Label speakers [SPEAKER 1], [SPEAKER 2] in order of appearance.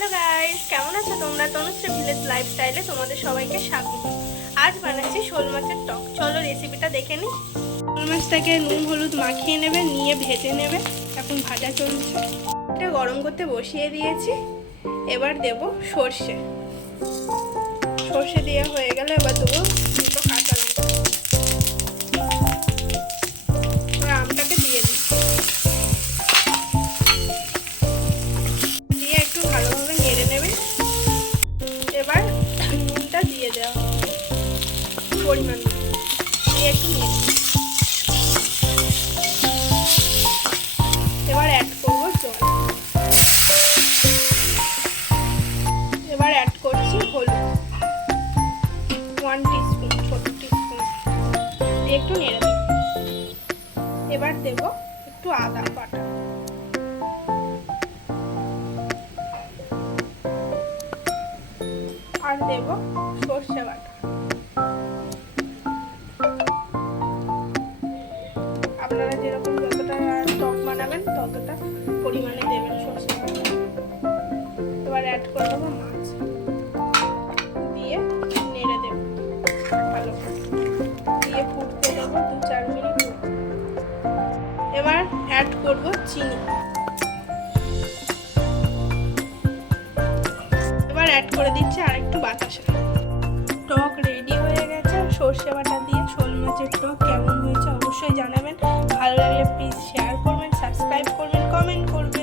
[SPEAKER 1] Hello guys কেমন আছো তোমরা? তনুশ্রী ভিলেজ লাইফস্টাইলে তোমাদের সবাইকে স্বাগত। আজ বানাচ্ছি শোল মাছের টক। চলো রেসিপিটা দেখে নিই। শোল মাছটাকে নুন, হলুদ মাখিয়ে নেবে, নিয়ে ভেজে নেবে। এখন ভাজা চলছে। এটা গরম করতে বসিয়ে দিয়েছি। এবার দেব সর্ষে। সর্ষে দেওয়া হয়ে গেলে এবার দেবো এবার অ্যাড করব জল। এবার অ্যাড করছি হলুদ। ওয়ান দিয়ে একটু দেবো এবার দেবো একটু আদা বাটা। আর দেব সর্ষে বাটা। আপনারা যেরকম যতটা টক বানাবেন, ততটা পরিমাণে দেবেন সর্ষে এবার অ্যাড করে দেবো মাছ। দিয়ে নেড়ে দেবো। ভালো দিয়ে ফুটতে দেবো দু চার মিনিট। এবার অ্যাড করব চিনি। অ্যাড করে দিচ্ছি আর একটু বাতাসা। টক রেডি হয়ে গেছে। সর্ষে বাটা দিয়ে শোল মাছের টক কেমন হয়েছে অবশ্যই জানাবেন। ভালো লাগলে প্লিজ শেয়ার করবেন সাবস্ক্রাইব করবেন কমেন্ট করবেন।